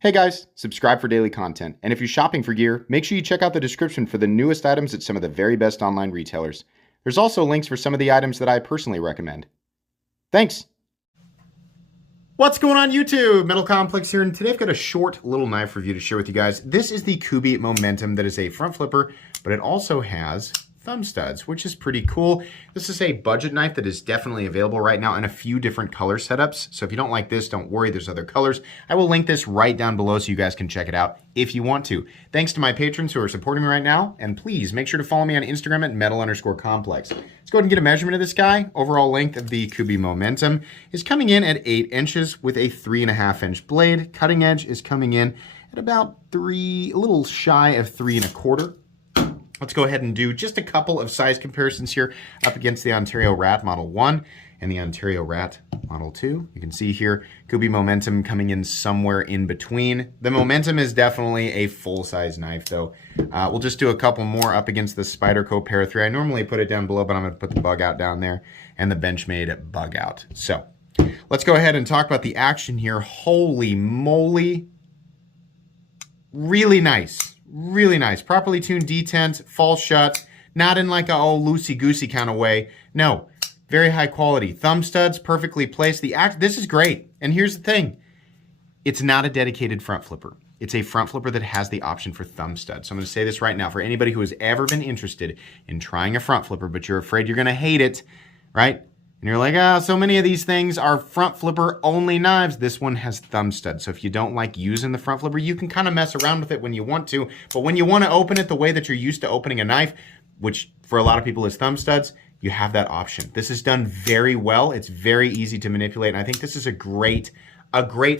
Hey guys, subscribe for daily content. And if you're shopping for gear, make sure you check out the description for the newest items at some of the very best online retailers. There's also links for some of the items that I personally recommend. Thanks! What's going on YouTube? Metal Complex here, and today I've got a short little knife review to share with you guys. This is the Kubey Momentum that is a front flipper, but it also has thumb studs, which is pretty cool. This is a budget knife that is definitely available right now in a few different color setups. So if you don't like this, don't worry, there's other colors. I will link this right down below so you guys can check it out if you want to. Thanks to my patrons who are supporting me right now, and please make sure to follow me on Instagram at metal_complex. Let's go ahead and get a measurement of this guy. Overall length of the Kubey Momentum is coming in at 8 inches with a 3.5 inch blade. Cutting edge is coming in at about a little shy of 3.25. Let's go ahead and do just a couple of size comparisons here up against the Ontario Rat Model 1 and the Ontario Rat Model 2. You can see here, Kubey Momentum coming in somewhere in between. The Momentum is definitely a full-size knife, though. We'll just do a couple more up against the Spyderco Para 3. I normally put it down below, but I'm going to put the Bug Out down there and the Benchmade Bug Out. So let's go ahead and talk about the action here. Holy moly. Really nice. Really nice. Properly tuned detents, false shut, not in like a loosey-goosey kind of way. No, very high quality. Thumb studs, perfectly placed. This is great. And here's the thing. It's not a dedicated front flipper. It's a front flipper that has the option for thumb studs. So I'm going to say this right now. For anybody who has ever been interested in trying a front flipper, but you're afraid you're going to hate it, right? And you're like, so many of these things are front flipper only knives. This one has thumb studs. So if you don't like using the front flipper, you can kind of mess around with it when you want to. But when you want to open it the way that you're used to opening a knife, which for a lot of people is thumb studs, you have that option. This is done very well. It's very easy to manipulate. And I think this is a great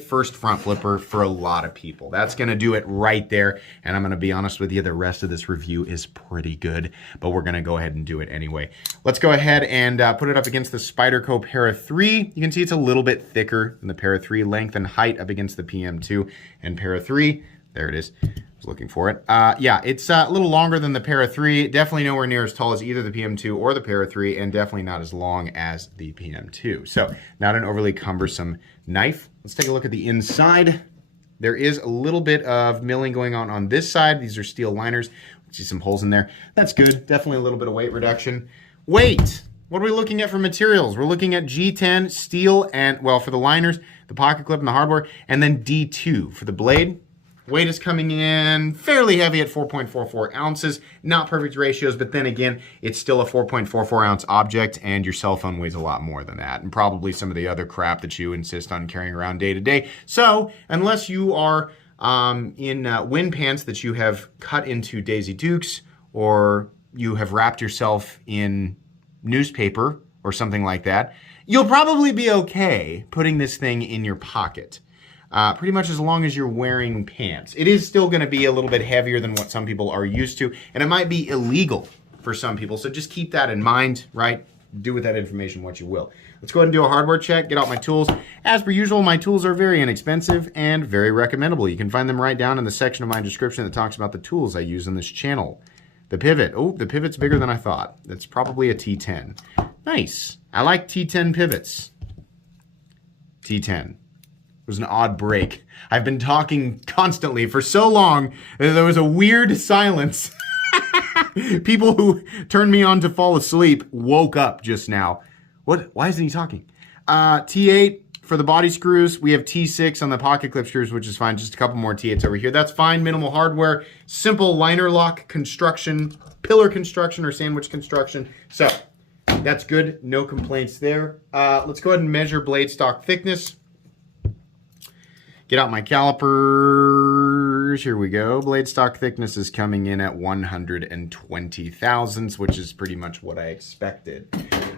first front flipper for a lot of people. That's going to do it right there. And I'm going to be honest with you, the rest of this review is pretty good, but we're going to go ahead and do it anyway. Let's go ahead and put it up against the Spyderco Para 3. You can see it's a little bit thicker than the Para 3, length and height up against the PM2 and Para 3. There it is. I was looking for it. Yeah, it's a little longer than the Para 3. Definitely nowhere near as tall as either the PM2 or the Para 3, and definitely not as long as the PM2. So not an overly cumbersome knife. Let's take a look at the inside. There is a little bit of milling going on this side. These are steel liners. See some holes in there. That's good. Definitely a little bit of weight reduction. Weight. What are we looking at for materials? We're looking at G10, steel, and, well, for the liners, the pocket clip and the hardware, and then D2 for the blade. Weight is coming in fairly heavy at 4.44 ounces. Not perfect ratios, but then again, it's still a 4.44 ounce object, and your cell phone weighs a lot more than that, and probably some of the other crap that you insist on carrying around day to day. So, unless you are in wind pants that you have cut into Daisy Dukes, or you have wrapped yourself in newspaper or something like that, you'll probably be okay putting this thing in your pocket. Pretty much as long as you're wearing pants. It is still going to be a little bit heavier than what some people are used to, and it might be illegal for some people, so just keep that in mind, right? Do with that information what you will. Let's go ahead and do a hardware check, get out my tools. As per usual, my tools are very inexpensive and very recommendable. You can find them right down in the section of my description that talks about the tools I use in this channel. The pivot. Oh, the pivot's bigger than I thought. That's probably a T10. Nice. I like T10 pivots. T10. It was an odd break. I've been talking constantly for so long that there was a weird silence. People who turned me on to fall asleep woke up just now. What? Why isn't he talking? T8 for the body screws. We have T6 on the pocket clip screws, which is fine. Just a couple more T8s over here. That's fine. Minimal hardware. Simple liner lock construction, pillar construction, or sandwich construction. So that's good. No complaints there. Let's go ahead and measure blade stock thickness. Get out my calipers. Here we go. Blade stock thickness is coming in at 120 thousandths, which is pretty much what I expected.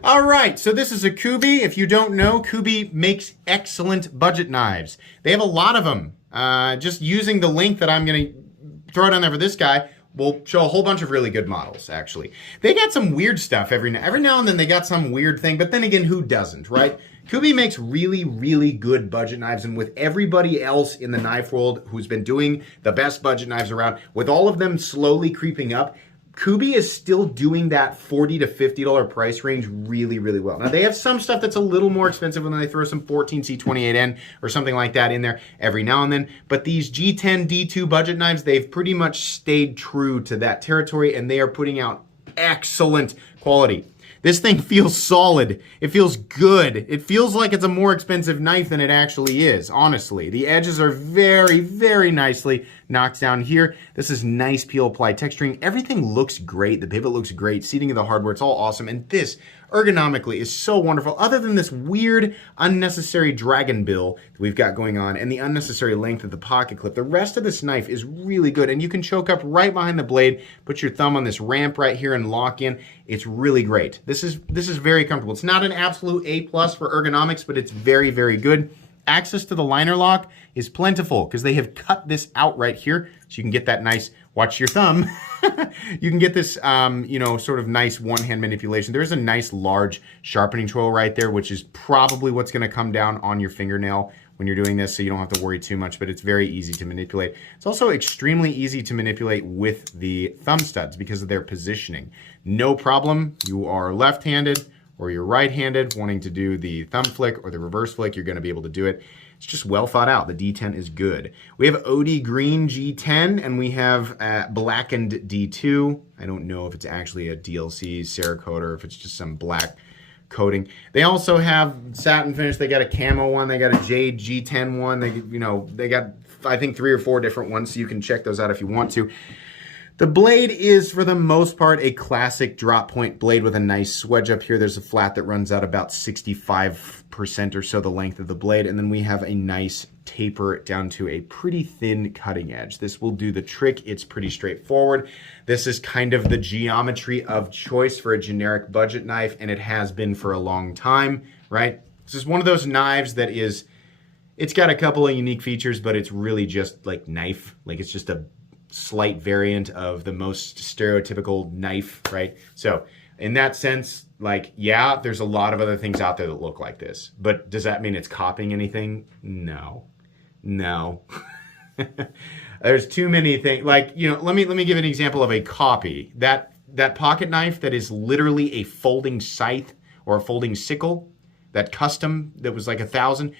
All right, so this is a Kubey. If you don't know, Kubey makes excellent budget knives. They have a lot of them. Just using the link that I'm going to throw down there for this guy will show a whole bunch of really good models, actually. They got some weird stuff every now and then. They got some weird thing, but then again, who doesn't, right? Kubey makes really, really good budget knives, and with everybody else in the knife world who's been doing the best budget knives around, with all of them slowly creeping up, Kubey is still doing that $40 to $50 price range really, really well. Now, they have some stuff that's a little more expensive when they throw some 14C28N or something like that in there every now and then. But these G10 D2 budget knives, they've pretty much stayed true to that territory, and they are putting out excellent quality. This thing feels solid. It feels good. It feels like it's a more expensive knife than it actually is, honestly. The edges are very, very nicely knocked down here. This is nice peel apply texturing. Everything looks great. The pivot looks great. Seating of the hardware, it's all awesome. And this, ergonomically, is so wonderful. Other than this weird, unnecessary dragon bill that we've got going on and the unnecessary length of the pocket clip, the rest of this knife is really good. And you can choke up right behind the blade, put your thumb on this ramp right here and lock in. It's really great. This is very comfortable. It's not an absolute A+ for ergonomics, but it's very, very good. Access to the liner lock is plentiful because they have cut this out right here, so you can get that nice, watch your thumb, you can get this, sort of nice one-hand manipulation. There's a nice large sharpening tool right there, which is probably what's going to come down on your fingernail when you're doing this, so you don't have to worry too much, but it's very easy to manipulate. It's also extremely easy to manipulate with the thumb studs because of their positioning. No problem. You are left-handed or you're right-handed wanting to do the thumb flick or the reverse flick, you're going to be able to do it. It's just well thought out. The D10 is good. We have OD Green G10 and we have Blackened D2. I don't know if it's actually a DLC Cerakote or if it's just some black coating. They also have satin finish. They got a camo one. They got a Jade G10 one. They got, I think, 3 or 4 different ones, so you can check those out if you want to. The blade is, for the most part, a classic drop point blade with a nice swedge up here. There's a flat that runs out about 65% or so the length of the blade, and then we have a nice taper down to a pretty thin cutting edge. This will do the trick. It's pretty straightforward. This is kind of the geometry of choice for a generic budget knife, and it has been for a long time, right? This is one of those knives that is, it's got a couple of unique features, but it's really just like knife. Like it's just a slight variant of the most stereotypical knife, right? So in that sense, like, yeah, there's a lot of other things out there that look like this, but does that mean it's copying anything? No. There's too many things. Like, let me give an example of a copy. That pocket knife that is literally a folding scythe or a folding sickle, that custom that was like 1,000.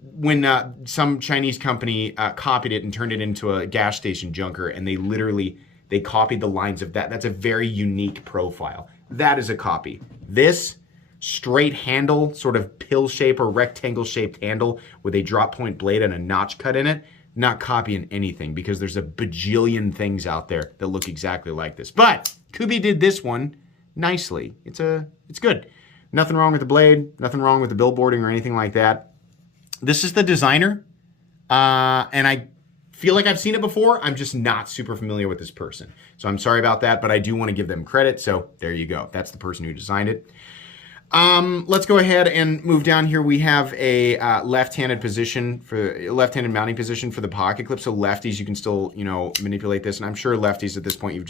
When some Chinese company copied it and turned it into a gas station junker, and they copied the lines of that. That's a very unique profile. That is a copy. This straight handle, sort of pill shape or rectangle shaped handle with a drop point blade and a notch cut in it, not copying anything because there's a bajillion things out there that look exactly like this. But Kubey did this one nicely. It's good. Nothing wrong with the blade, nothing wrong with the billboarding or anything like that. This is the designer, and I feel like I've seen it before. I'm just not super familiar with this person. So I'm sorry about that, but I do want to give them credit. So there you go. That's the person who designed it. Let's go ahead and move down here. We have a left-handed mounting position for the pocket clip. So lefties, you can still, manipulate this. And I'm sure lefties at this point, you're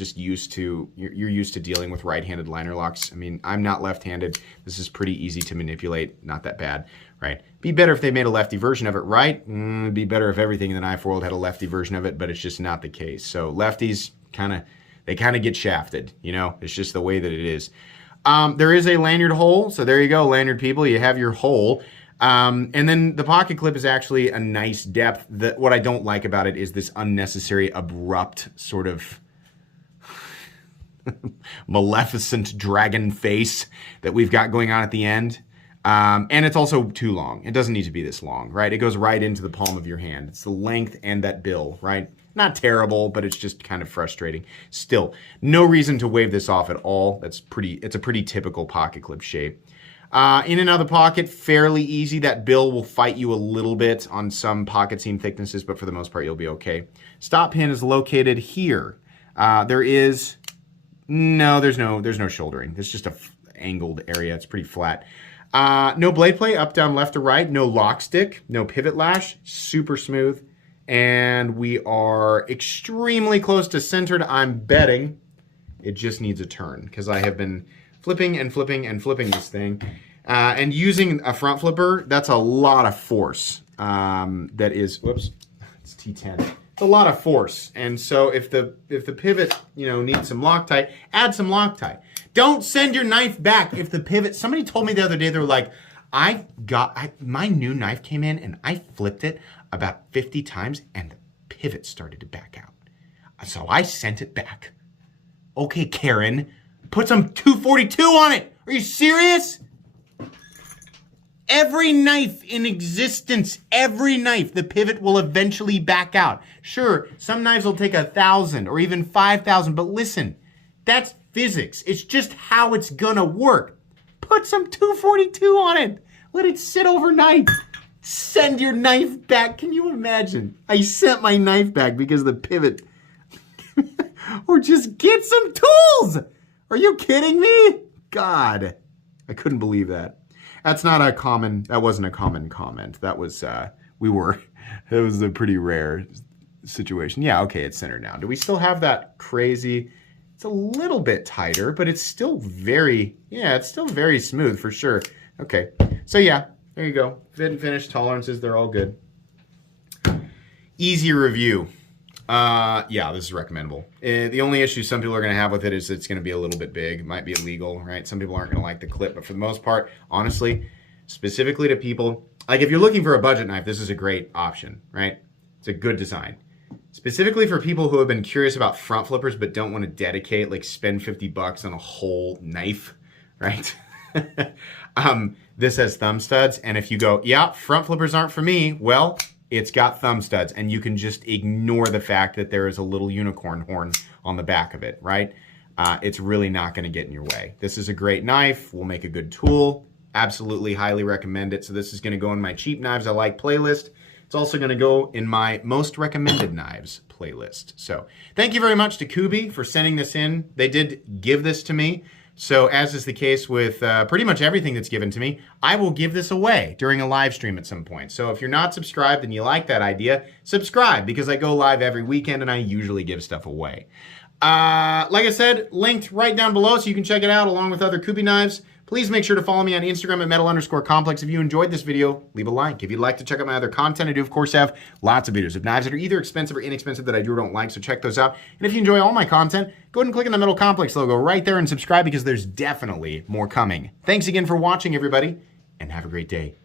used to dealing with right-handed liner locks. I mean, I'm not left-handed. This is pretty easy to manipulate. Not that bad, right? Be better if they made a lefty version of it, right? It'd be better if everything in the knife world had a lefty version of it, but it's just not the case. So lefties they kind of get shafted, It's just the way that it is. There is a lanyard hole, so there you go, lanyard people. You have your hole. And then the pocket clip is actually a nice depth. What I don't like about it is this unnecessary, abrupt sort of maleficent dragon face that we've got going on at the end. And it's also too long. It doesn't need to be this long, right? It goes right into the palm of your hand. It's the length and that bill, right? Not terrible, but it's just kind of frustrating. Still, no reason to wave this off at all. It's a pretty typical pocket clip shape. In and out of the pocket, fairly easy. That bill will fight you a little bit on some pocket seam thicknesses, but for the most part, you'll be okay. Stop pin is located here. There's no shouldering. It's just a angled area. It's pretty flat. No blade play, up, down, left, or right. No lock stick, no pivot lash, super smooth. And we are extremely close to centered. I'm betting it just needs a turn because I have been flipping and flipping and flipping this thing. And using a front flipper, that's a lot of force. That is, whoops, it's T10. it's a lot of force. And so if the pivot, needs some Loctite, add some Loctite. Don't send your knife back if the pivot, somebody told me the other day, they were like, my new knife came in and I flipped it about 50 times and the pivot started to back out. So I sent it back. Okay, Karen, put some 242 on it. Are you serious? Every knife in existence, the pivot will eventually back out. Sure, some knives will take 1,000 or even 5,000, but listen, that's physics. It's just how it's gonna work. Put some 242 on it. Let it sit overnight. Send your knife back. Can you imagine? I sent my knife back because the pivot. Or just get some tools. Are you kidding me? God, I couldn't believe that. That wasn't a common comment. That was, it was a pretty rare situation. Yeah, okay, it's centered now. Do we still have that crazy, it's a little bit tighter, but it's still it's still very smooth for sure. Okay, so yeah, there you go. Fit and finish tolerances, they're all good. Easy review. Yeah, this is recommendable. The only issue some people are going to have with it is it's going to be a little bit big. It might be illegal, right? Some people aren't going to like the clip, but for the most part, honestly, specifically to people, like if you're looking for a budget knife, this is a great option, right? It's a good design. Specifically for people who have been curious about front flippers but don't want to dedicate, like spend $50 on a whole knife, right? This has thumb studs, and if you go, yeah, front flippers aren't for me, well, it's got thumb studs, and you can just ignore the fact that there is a little unicorn horn on the back of it, right? It's really not going to get in your way. This is a great knife. Will make a good tool. Absolutely highly recommend it. So this is going to go in my cheap knives I like playlist. It's also going to go in my most recommended knives playlist. So thank you very much to Kubey for sending this in. They did give this to me. So as is the case with pretty much everything that's given to me, I will give this away during a live stream at some point. So if you're not subscribed and you like that idea, subscribe, because I go live every weekend and I usually give stuff away. Like I said, linked right down below so you can check it out along with other Kubey knives. Please make sure to follow me on Instagram at metal_complex. If you enjoyed this video, leave a like. If you'd like to check out my other content, I do, of course, have lots of videos of knives that are either expensive or inexpensive that I do or don't like, so check those out. And if you enjoy all my content, go ahead and click on the Metal Complex logo right there and subscribe, because there's definitely more coming. Thanks again for watching, everybody, and have a great day.